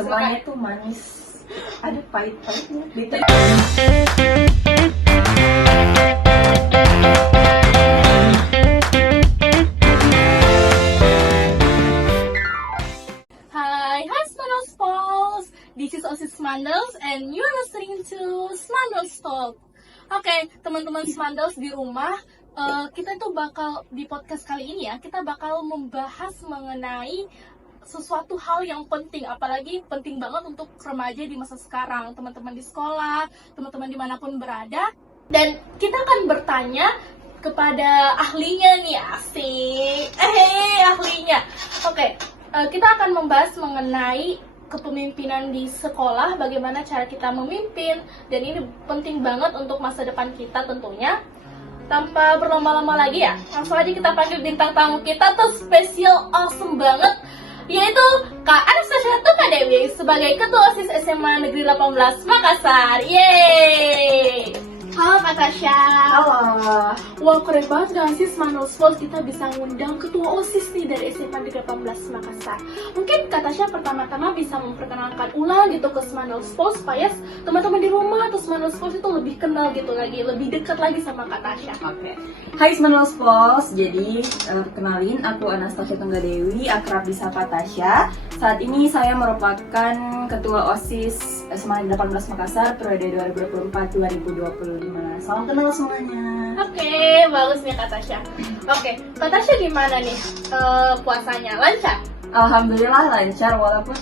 semuanya itu manis, ada pahit-pahitnya gitu. Hi Smandels Pals. This is Osis Smandels and you're listening to Smandels Talk. Oke, teman-teman Smandels di rumah, kita tuh bakal di podcast kali ini ya, kita bakal membahas mengenai sesuatu hal yang penting, apalagi penting banget untuk remaja di masa sekarang, teman-teman di sekolah, teman-teman dimanapun berada. Dan kita akan bertanya kepada ahlinya nih, asik, ahlinya. Oke, kita akan membahas mengenai kepemimpinan di sekolah, bagaimana cara kita memimpin, dan ini penting banget untuk masa depan kita tentunya. Tanpa berlama-lama lagi ya, langsung aja kita panggil bintang tamu kita tuh spesial awesome banget, yaitu Kak Anastasia Tukadewi sebagai Ketua OSIS SMA Negeri 18 Makassar. Yeay! Halo Kak Tasya. Halo. Wah, keren banget gak sih Smandels Pals, kita bisa ngundang Ketua OSIS nih dari SMA Negeri 18 Makassar. Mungkin Kak Tasya pertama-tama bisa memperkenalkan ulang gitu ke Smandels Pals supaya teman-teman di rumah atau Smandels Pals itu lebih kenal gitu lagi, lebih dekat lagi sama Kak Tasya. Oke. Hai Smandels Pals, jadi kenalin aku Anastasia Tukadewi, akrab disapa Tasya. Saat ini saya merupakan Ketua OSIS SMA 18 Makassar periode 2024-2025. Salam kenal semuanya. Oke, bagus nih Kak Tasya. Oke, Kak Tasya gimana nih puasanya? Lancar? Alhamdulillah lancar walaupun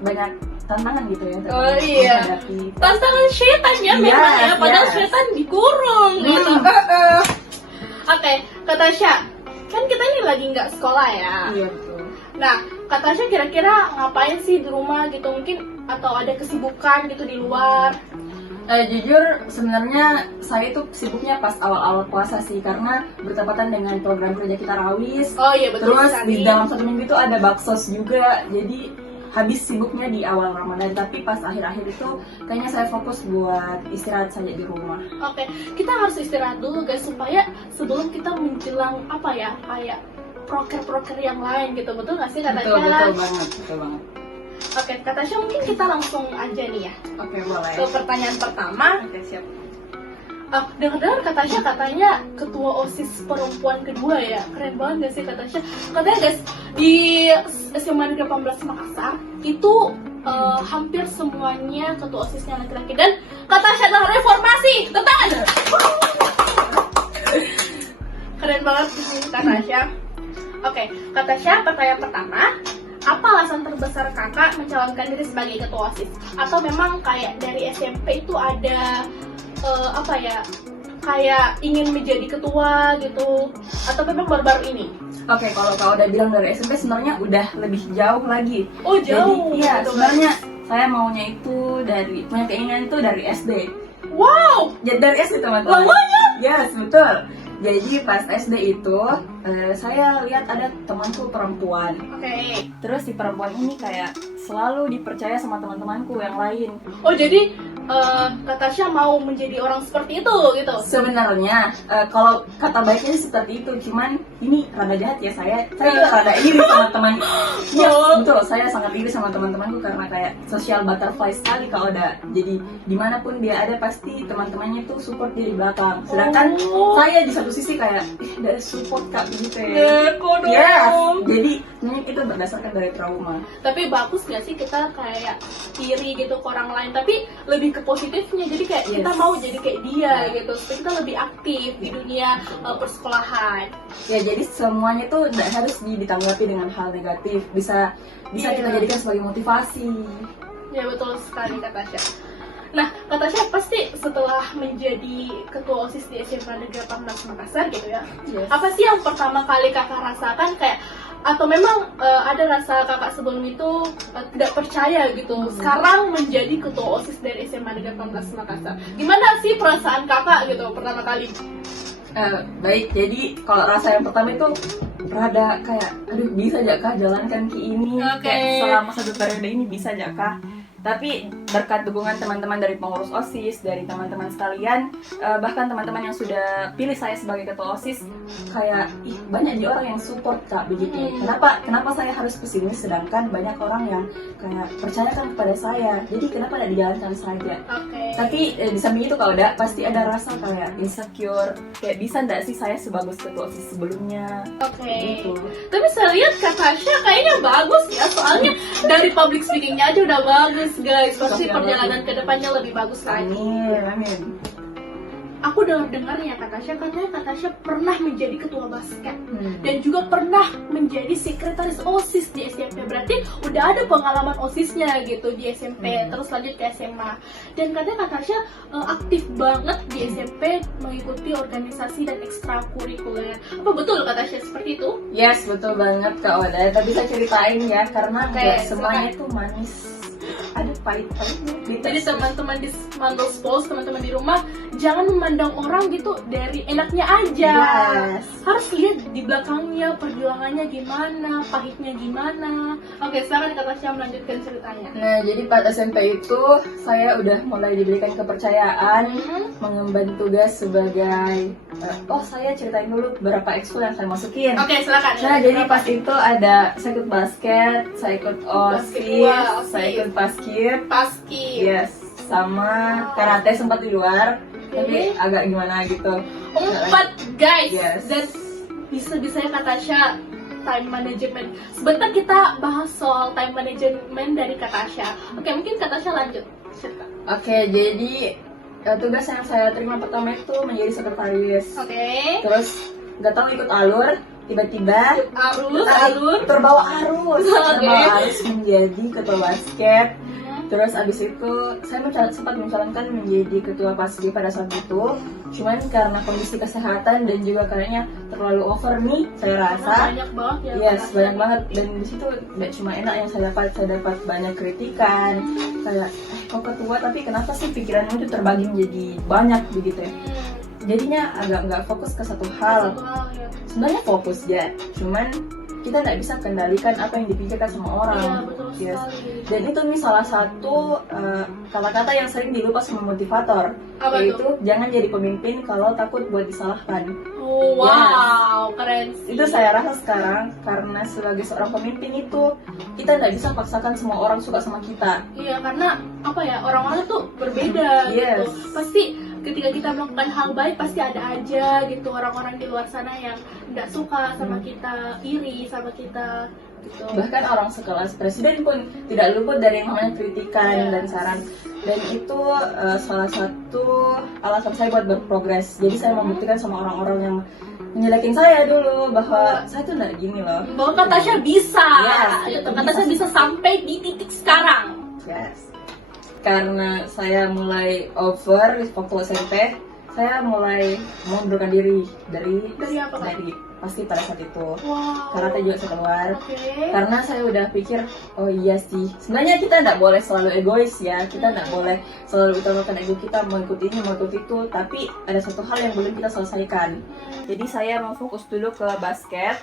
banyak tantangan gitu ya. Oh iya. Menghadapi. Tantangan setan ya memang ya, padahal setan dikurung gitu. Oke, Kak Tasya, kan kita ini lagi nggak sekolah ya. Iya betul. Nah, Kak Tasya kira-kira ngapain sih di rumah gitu mungkin, atau ada kesibukan gitu di luar? Jujur sebenarnya saya itu sibuknya pas awal-awal puasa sih, karena bertepatan dengan program kerja kita Rawis. Oh iya betul. Terus sekali. di dalam satu minggu itu ada baksos juga, jadi habis sibuknya di awal Ramadan. Tapi pas akhir-akhir itu kayaknya saya fokus buat istirahat saja di rumah. Oke, kita harus istirahat dulu guys supaya sebelum kita menjelang apa ya, kayak proker-proker yang lain gitu. Betul nggak sih Kak Tasya? Betul banget, betul banget. Oke, Kak Tasya mungkin kita langsung aja nih ya Oke, boleh. ke pertanyaan pertama. Oke, siap. Dengar-dengar Kak Tasya katanya ketua OSIS perempuan kedua ya. Keren banget gak sih Kak Tasya? Katanya guys, di SMA Negeri 18 Makassar itu hampir semuanya ketua OSISnya laki-laki. Dan Kak Tasya adalah reformasi. Tepuk tangan. Keren banget sih Kak Tasya. Oke, Kak Tasya, pertanyaan pertama, apa alasan terbesar kakak mencalonkan diri sebagai ketua OSIS? Atau memang kayak dari SMP itu ada apa ya, kayak ingin menjadi ketua gitu, atau memang baru-baru ini? Oke, kalau kau udah bilang dari SMP sebenarnya udah lebih jauh lagi. Oh jauh. Jadi iya, gitu, sebenarnya saya maunya itu punya keinginan itu dari SD. wow, Jadi dari SD teman-teman. lamanya. Yes, betul. Jadi pas SD itu saya lihat ada temanku perempuan. Oke. Terus si perempuan ini kayak selalu dipercaya sama teman-temanku yang lain. Oh jadi Kak Tasya mau menjadi orang seperti itu gitu? Sebenarnya kalau kata baiknya seperti itu, cuman ini rada jahat ya, saya rada iri sama teman. Yes, betul, saya sangat iri sama teman-temanku karena kayak social butterfly sekali. Kalau ada, jadi dimanapun dia ada pasti teman-temannya tuh support dia di belakang. Sedangkan saya di satu sisi kayak dari support kak begitu ya. Yes, jadi ini itu berdasarkan dari trauma. Tapi bagus gak sih kita kayak iri gitu ke orang lain, tapi lebih ke positifnya, jadi kayak kita mau jadi kayak dia gitu, supaya kita lebih aktif di dunia persekolahan. Ya jadi semuanya tuh tidak harus ditanggapi dengan hal negatif, bisa kita jadikan sebagai motivasi. Ya betul sekali Kak Tasya. Nah, Kak Tasya pasti setelah menjadi ketua OSIS di SMA Negeri 18 Makassar gitu ya, apa sih yang pertama kali kakak rasakan kayak, atau memang ada rasa kakak sebelum itu tidak percaya gitu, sekarang menjadi ketua OSIS dari SMA Negeri 18 Makassar, gimana sih perasaan kakak gitu pertama kali? Baik, jadi kalau rasa yang pertama itu rada kayak, aduh bisa aja kah jalankan ke ini, kayak selama satu periode ini bisa aja kah. Tapi berkat dukungan teman-teman dari pengurus OSIS, dari teman-teman sekalian, bahkan teman-teman yang sudah pilih saya sebagai ketua OSIS, kayak banyak di orang yang support Kak begitu. Kenapa saya harus pesimis sedangkan banyak orang yang kayak percayakan kepada saya. Jadi kenapa tidak dijalankan saja? Tapi di samping itu kalau udah pasti ada rasa kayak insecure, kayak bisa nggak sih saya sebagus ketua OSIS sebelumnya? Gitu. Tapi saya lihat Kak Tasya kayaknya bagus ya, soalnya dari public speakingnya aja udah bagus guys. Pasti perjalanan ke depannya lebih bagus lagi. Amin. Aku dengar ya Kak Tasya, katanya Kak Tasya pernah menjadi ketua basket dan juga pernah menjadi sekretaris OSIS di SMP. Berarti udah ada pengalaman OSISnya gitu di SMP, terus lanjut ke SMA. Dan katanya Kak Tasya aktif banget di SMP mengikuti organisasi dan ekstrakurikuler. Apa betul Kak Tasya seperti itu? Yes, betul banget Kak Oda. Tapi saya ceritain ya, karena nggak semuanya itu manis. Ada pahit-pahitnya gitu. Jadi teman-teman di Smandels Pulse, teman-teman di rumah, jangan memandang orang gitu dari enaknya aja. Yes. Harus lihat di belakangnya perjuangannya gimana, pahitnya gimana. Oke, sekarang Kak Tasya melanjutkan ceritanya. Nah, jadi pada SMP itu saya udah mulai diberikan kepercayaan mengemban tugas sebagai saya ceritain dulu beberapa ekskul yang saya masukin. Oke, silakan. Nah, jadi pas itu ada saya ikut basket, saya ikut OSIS, saya ikut Paskib. yes, sama karate sempat di luar, tapi agak gimana gitu. 4 guys. Yes. Dan bisa ya Kak Tasya time management. Sebentar kita bahas soal time management dari Kak Tasya. Oke, mungkin Kak Tasya lanjut cerita. Oke, jadi tugas yang saya terima pertama itu menjadi sekretaris. Oke. Terus nggak tahu ikut alur, tiba-tiba Alur. terbawa arus menjadi ketua basket. Terus abis itu saya sempat mencalonkan menjadi ketua paski pada saat itu, cuman karena kondisi kesehatan dan juga kayaknya terlalu over nih saya rasa. Banyak banget ya. Yes, banyak banget, dan di situ tidak cuma enak yang saya dapat banyak kritikan kayak kok ketua tapi kenapa sih pikiranmu itu terbagi menjadi banyak begitu ya. Jadinya agak nggak fokus ke satu hal. Sebenarnya fokus ya, cuman kita nggak bisa kendalikan apa yang dipikirkan sama orang. Iya, betul sekali. Dan itu nih salah satu kata-kata yang sering dilupa sama motivator, Apa yaitu jangan jadi pemimpin kalau takut buat disalahkan. Oh, wow, keren sih. Itu saya rasa sekarang, karena sebagai seorang pemimpin itu kita nggak bisa paksakan semua orang suka sama kita. Iya, karena apa ya, orang-orang tuh berbeda gitu. Yes. Pasti ketika kita melakukan hal baik pasti ada aja gitu orang-orang di luar sana yang nggak suka sama kita, iri sama kita gitu. Bahkan orang sekelas presiden pun tidak luput dari yang namanya kritikan dan saran. Dan itu salah satu alasan saya buat berprogres. Jadi saya membuktikan sama orang-orang yang menjelekin saya dulu bahwa saya tuh nggak gini loh. Bahwa Kak Tasya bisa, Yes, gitu. Kak Tasya bisa sampai di titik sekarang. Yes. Karena saya mulai over waktu SMP, saya mulai mengundurkan diri dari apa, Kak? dari pasti pada saat itu. Wow. Karate juga saya keluar. Oke. Karena saya udah pikir, oh iya sih, sebenarnya kita nggak boleh selalu egois ya, kita nggak boleh selalu utamakan ego kita mengikuti ini, mengikuti itu, tapi ada satu hal yang belum kita selesaikan. Jadi saya mau fokus dulu ke basket,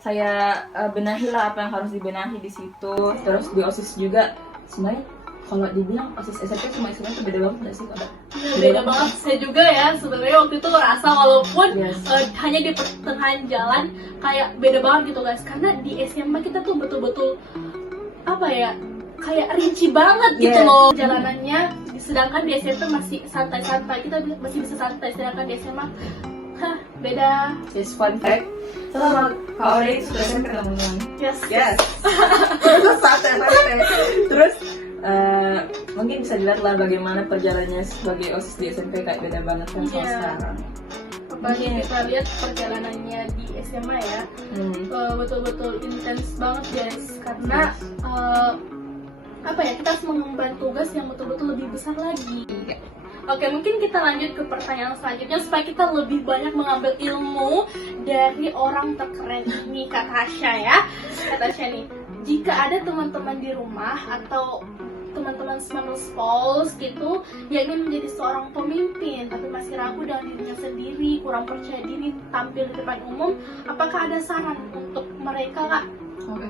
saya benahilah apa yang harus dibenahi di situ, terus di OSIS juga. Sebenarnya kalau dibilang OSIS SMP sama SMA itu beda banget nggak sih Kak? Beda banget. Saya juga ya sebenarnya waktu itu ngerasa walaupun Yes. hanya di pertengahan jalan kayak beda banget gitu guys, karena di SMA kita tuh betul-betul apa ya, kayak rinci banget gitu Yes. loh jalanannya, sedangkan di SMP masih santai-santai, kita masih bisa santai, sedangkan di SMA beda. Yes, fun fact, sama Kak Ore itu sudah SMP teman-teman. Yes. Terus saat SMP, terus mungkin bisa dilihat lah bagaimana perjalanannya sebagai OSIS di SMP kayak beda banget kan sama Iya. sekarang. Apalagi kita lihat perjalanannya di SMA ya, betul-betul intens banget guys, karena apa ya, kita harus mengemban tugas yang betul-betul lebih besar lagi. Oke, mungkin kita lanjut ke pertanyaan selanjutnya supaya kita lebih banyak mengambil ilmu dari orang terkeren ini, Kak Tasya ya. Kak Tasya nih, jika ada teman-teman di rumah atau teman-teman Smandels Pulse gitu yang ingin menjadi seorang pemimpin tapi masih ragu dengan dirinya sendiri, kurang percaya diri tampil di depan umum, apakah ada saran untuk mereka, Kak? Oke.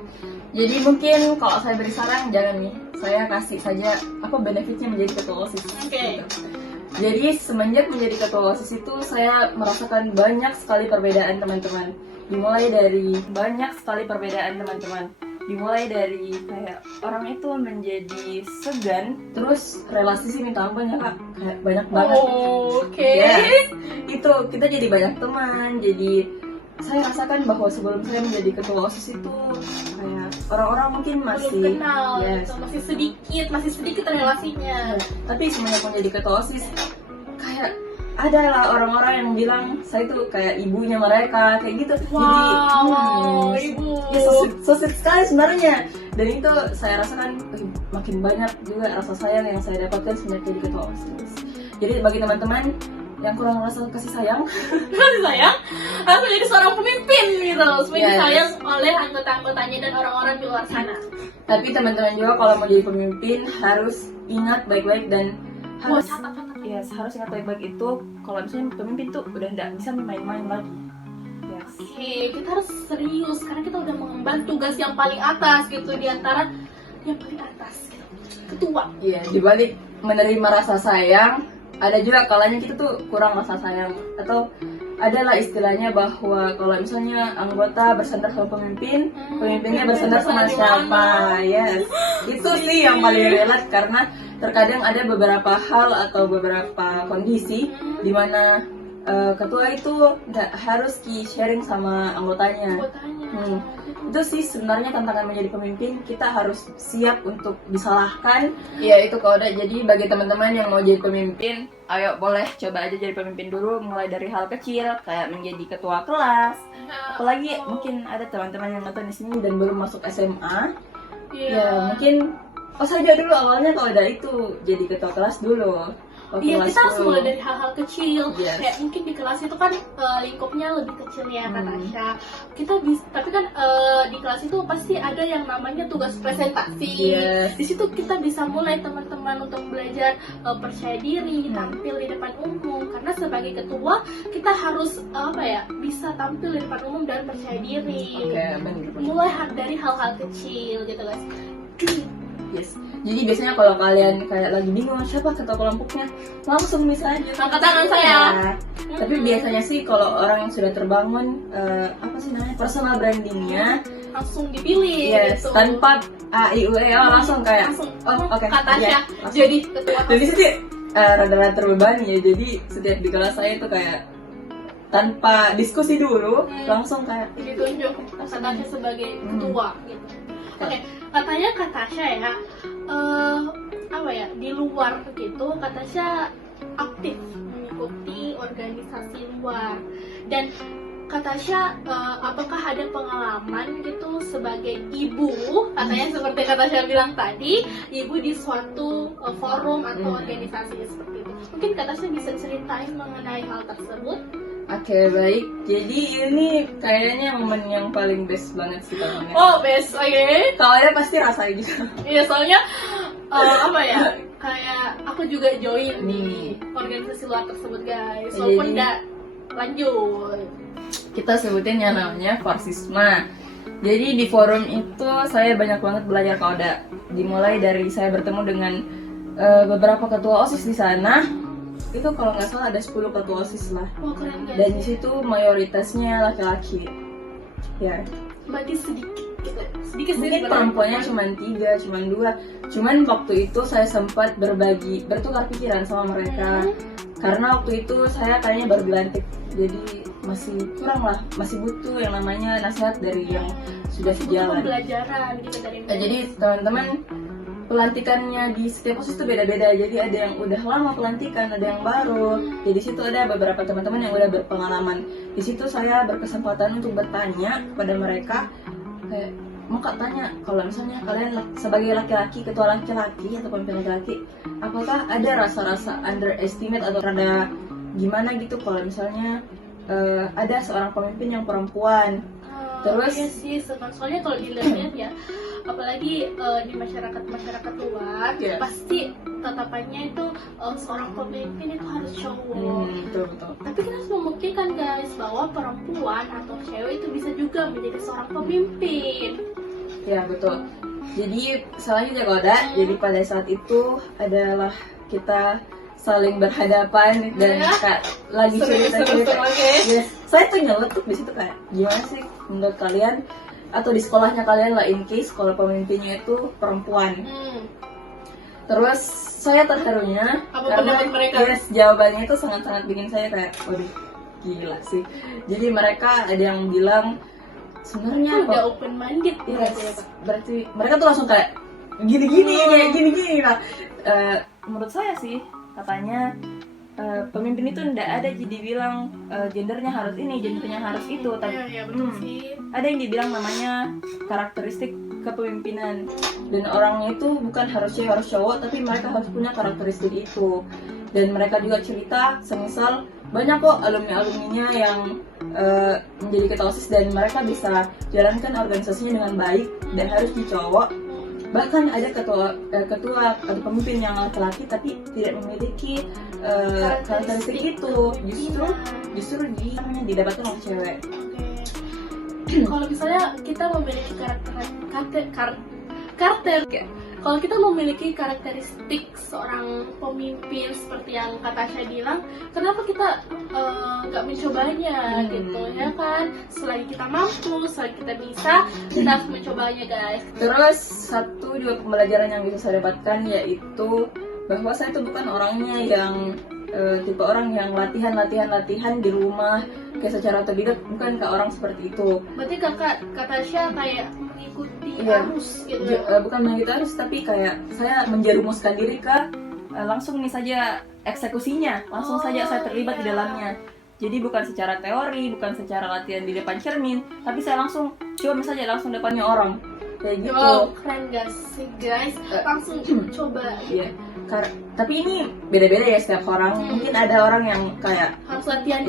Jadi mungkin kalau saya beri saran, jangan nih saya kasih saja apa benefitnya menjadi ketua OSIS. Oke. Gitu. Jadi semenjak menjadi ketua OSIS itu saya merasakan banyak sekali perbedaan teman-teman. Dimulai dari kayak orang itu menjadi segan, terus relasi sih minta ampun ya kak, kayak banyak banget. Oke. Yes, itu kita jadi banyak teman. Jadi saya rasakan bahwa sebelum saya menjadi ketua OSIS itu kayak orang-orang mungkin masih Belum kenal, yes, gitu. masih sedikit relasinya. tapi semenjak menjadi ketua OSIS kayak ada lah orang-orang yang bilang saya tuh kayak ibunya mereka kayak gitu. Wow, Jadi ibu. ya, so sweet sekali sebenarnya. Dan itu saya rasakan makin banyak juga rasa sayang yang saya dapatkan semenjak jadi ketua OSIS. Jadi bagi teman-teman yang kurang rasa kasih sayang, Sayang harus menjadi seorang pemimpin gitu, supaya Yes. disayang oleh anggota-anggotanya dan orang-orang di luar sana. tapi teman-teman juga kalau mau jadi pemimpin harus ingat baik-baik dan harus catat. yes, harus ingat baik-baik itu kalau misalnya pemimpin tuh udah nggak bisa main-main lagi. Yes. Oke, kita harus serius karena kita udah mengemban tugas yang paling atas gitu, di antara yang paling atas gitu. Ketua. Iya, dibalik menerima rasa sayang, ada juga kalanya kita tuh kurang rasa sayang. Atau adalah istilahnya bahwa kalau misalnya anggota bersandar sama pemimpin, pemimpinnya bersandar sama siapa. Yes, itu sih yang paling relate karena terkadang ada beberapa hal atau beberapa kondisi di mana ketua itu nggak harus sharing sama anggotanya. Itu sih sebenarnya tantangan menjadi pemimpin, kita harus siap untuk disalahkan. Ya itu kalau udah jadi bagi teman-teman yang mau jadi pemimpin, ayo boleh coba aja jadi pemimpin dulu, mulai dari hal kecil kayak menjadi ketua kelas. Apalagi mungkin ada teman-teman yang nonton di sini dan belum masuk SMA, ya mungkin saja dulu awalnya kalau udah itu jadi ketua kelas dulu. Iya, kita harus mulai dari hal-hal kecil. Yes. Kayak mungkin di kelas itu kan lingkupnya lebih kecil ya, Kak Tasya. Kita bisa, tapi kan di kelas itu pasti ada yang namanya tugas presentasi. Yes. Di situ kita bisa mulai teman-teman untuk belajar percaya diri, tampil di depan umum. Karena sebagai ketua kita harus bisa tampil di depan umum dan percaya diri. Oke, benar. Mulai dari hal-hal kecil gitu guys. Yes. Jadi biasanya kalau kalian kayak lagi bingung siapa ketua kelompoknya, langsung bisa aja Angkat tangan saya. Tapi biasanya sih kalau orang yang sudah terbangun personal brandingnya Langsung dipilih yes, gitu. tanpa AIUE langsung kayak oke, Kak Tasya ya, jadi ketua. Jadi sih rada-rada terbebani ya. Jadi setiap di kelas saya itu kayak tanpa diskusi dulu langsung kayak ditunjuk Kak Tasya sebagai ketua gitu. Oke, katanya Kak Tasya ya di luar gitu Kak Tasya aktif mengikuti organisasi luar. Dan Kak Tasya apakah ada pengalaman gitu sebagai ibu, katanya seperti Kak Tasya bilang tadi, ibu di suatu forum atau organisasi seperti itu. Mungkin Kak Tasya bisa ceritain mengenai hal tersebut. Oke, baik. Jadi ini kayaknya momen yang paling best banget sih temennya. Oh, best, oke. Kalian pasti rasain gitu. Iya, soalnya kayak aku juga join di organisasi luar tersebut guys, walaupun nggak lanjut. Kita sebutnya namanya Forsisma. Jadi di forum itu saya banyak banget belajar Kauda. Dimulai dari saya bertemu dengan beberapa ketua OSIS di sana. Itu kalau nggak salah ada 10 ketua OSIS lah. Wah, keren guys. Dan di situ mayoritasnya laki-laki. Ya. Berarti sedikit gitu. Sedikit Mungkin perempuannya cuma 3, cuma 2. Cuman waktu itu saya sempat bertukar pikiran sama mereka. Karena waktu itu saya kayaknya baru dilantik. Jadi masih kurang lah, masih butuh yang namanya nasihat dari yang sudah sejalan. Pembelajaran gitu dari mereka. Jadi teman-teman, pelantikannya di setiap OSIS itu beda-beda. Jadi ada yang udah lama pelantikan, ada yang baru. Jadi di situ ada beberapa teman-teman yang udah berpengalaman. Di situ saya berkesempatan untuk bertanya kepada mereka, kayak mau Kak tanya, kalau misalnya kalian sebagai laki-laki, ketua laki-laki atau pemimpin laki-laki, apakah ada rasa-rasa underestimate atau rada gimana gitu kalau misalnya ada seorang pemimpin yang perempuan? Terus iya sih, soalnya kalau dilihat ya, apalagi di masyarakat luar, pasti tatapannya itu seorang pemimpin itu harus cowok. Betul. Tapi kita harus membuktikan guys bahwa perempuan atau cewek itu bisa juga menjadi seorang pemimpin. Ya betul. Jadi selanjutnya Goda, jadi pada saat itu adalah kita saling berhadapan dan lagi cerita-cerita. Yes. Saya tuh nyeletuk di situ kayak gimana sih menurut kalian atau di sekolahnya kalian lah, in case sekolah pemimpinnya itu perempuan. Terus saya terharunya Apa pendapat mereka? Yes, jawabannya itu sangat-sangat bikin saya kayak waduh gila sih. Jadi mereka ada yang bilang sebenarnya udah open minded ya, yes, berarti mereka tuh langsung kayak gini-gini kayak gini-gini. Nah, menurut saya sih katanya pemimpin itu ndak ada jadi bilang gendernya harus ini, gendernya harus itu. Tapi Iya, betul sih. ada yang dibilang namanya karakteristik kepemimpinan, dan orangnya itu bukan harus cewek harus cowok, tapi mereka harus punya karakteristik itu. Dan mereka juga cerita semisal banyak kok alumni-alumninya yang menjadi ketua OSIS dan mereka bisa jalankan organisasinya dengan baik dan harus di cowok. Bahkan ada ketua atau pemimpin yang laki-laki tapi tidak memiliki karakteristik itu, justru didapatkan oleh cewek. Kalau misalnya kita memiliki kalau kita memiliki karakteristik seorang pemimpin seperti yang Kak Tasya bilang, kenapa kita nggak mencobanya gitu ya kan? Selagi kita mampu, selagi kita bisa, kita harus mencobanya guys. Terus dua pembelajaran yang bisa saya dapatkan yaitu bahwa saya itu bukan orangnya yang tipe orang yang latihan di rumah kayak secara otodidak, bukan ke orang seperti itu. Berarti Kak Tasya kayak mengikuti arus gitu. Bukan mengikuti arus, tapi kayak saya menjerumuskan diri ke langsung nih saja eksekusinya, langsung saja saya terlibat di dalamnya. Jadi bukan secara teori, bukan secara latihan di depan cermin, tapi saya langsung coba misalnya langsung depannya orang kayak gitu. Wow, keren gak sih guys? Langsung coba. Iya. Tapi ini beda-beda ya setiap orang. Mungkin ada orang yang kayak harus latihan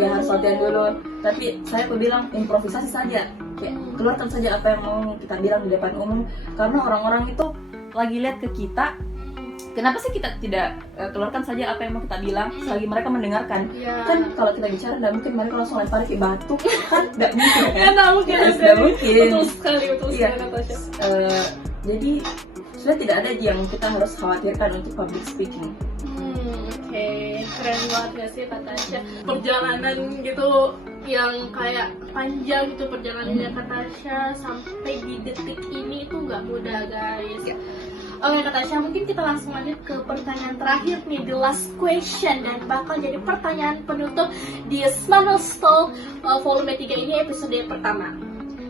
dulu. Tapi saya tuh bilang improvisasi saja. Kayak keluarkan saja apa yang mau kita bilang di depan umum. Karena orang-orang itu lagi lihat ke kita. Kenapa sih kita tidak keluarkan saja apa yang mau kita bilang selagi mereka mendengarkan? Kan kalau kita bicara nggak mungkin mereka langsung lempar ke batu. Kan nggak mungkin kan? Nggak mungkin. Betul sekali Natasha. Jadi sudah tidak ada yang kita harus khawatirkan untuk public speaking. Oke, keren banget gak sih Kak Tasya? Perjalanan gitu yang kayak panjang gitu perjalanannya Kak Tasya sampai di detik ini itu nggak mudah guys. Oke Kak Tasya, mungkin kita langsung lanjut ke pertanyaan terakhir nih, the last question, dan bakal jadi pertanyaan penutup di Smandels Talk volume 3 ini episode pertama.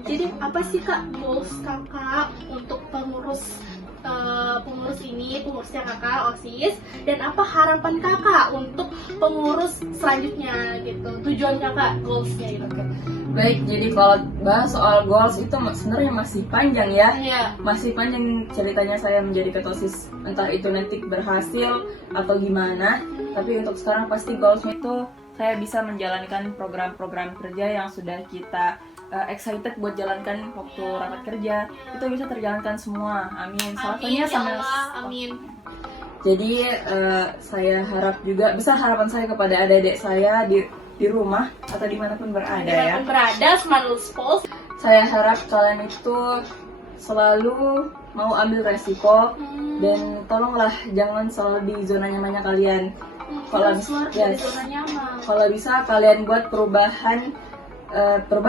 Jadi apa sih Kak goals Kakak untuk pengurusnya Kakak OSIS, dan apa harapan Kakak untuk pengurus selanjutnya gitu, tujuan Kakak, goalsnya gitu. Baik, jadi kalau bahas soal goals itu sebenarnya masih panjang ya. Masih panjang ceritanya saya menjadi ketua OSIS, entah itu nanti berhasil atau gimana. Tapi untuk sekarang pasti goalsnya itu saya bisa menjalankan program-program kerja yang sudah kita excited buat jalankan waktu rapat kerja, itu bisa terjalankan semua. Amin. Salah satunya sama amin. Jadi saya harap juga, besar harapan saya kepada adik-adik saya di rumah atau dimanapun berada Smandels Talk. Saya harap kalian itu selalu mau ambil resiko dan tolonglah jangan selalu di zona nyamannya kalian. Kalau bisa kalian buat perubahan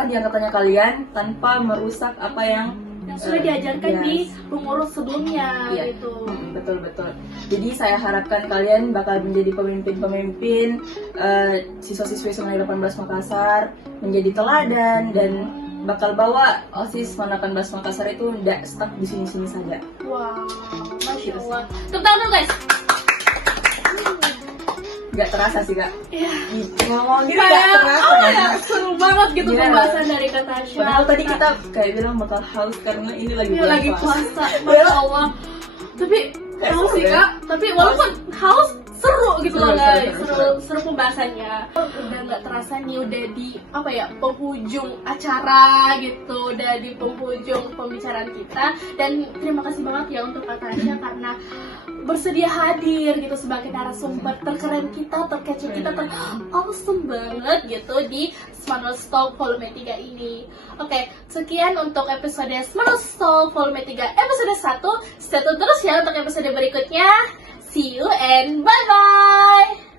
di angkatannya kalian tanpa merusak apa yang sudah diajarkan di pengurus sebelumnya gitu. Betul. Jadi saya harapkan kalian bakal menjadi pemimpin siswa-siswi Semangat 18 Makassar, menjadi teladan dan bakal bawa OSIS 18 Makassar itu tidak stuck di sini-sini saja. Wow, Masya Allah. Tepuk tangan dulu guys. Gak terasa sih Kak. Iya. Ngomong gitu gak terasa. Seru banget gitu pembahasan dari Kak Tasya. Padahal tadi kita kayak bilang bakal haus karena ini lagi puasa. Masya Allah. Tapi haus sih Kak. Tapi walaupun haus seru gitu loh guys. Seru pembahasannya. Udah gak terasa nih, udah di penghujung acara gitu, udah di penghujung pembicaraan kita. Dan terima kasih banget ya untuk Kak Tasya karena bersedia hadir gitu sebagai narasumber terkeren kita, terkecoh kita, awesome banget gitu di Smandels Talk volume 3 ini. Oke, sekian untuk episode Smanos Talk volume 3 episode 1. Stay tune terus ya untuk episode berikutnya. See you and bye-bye!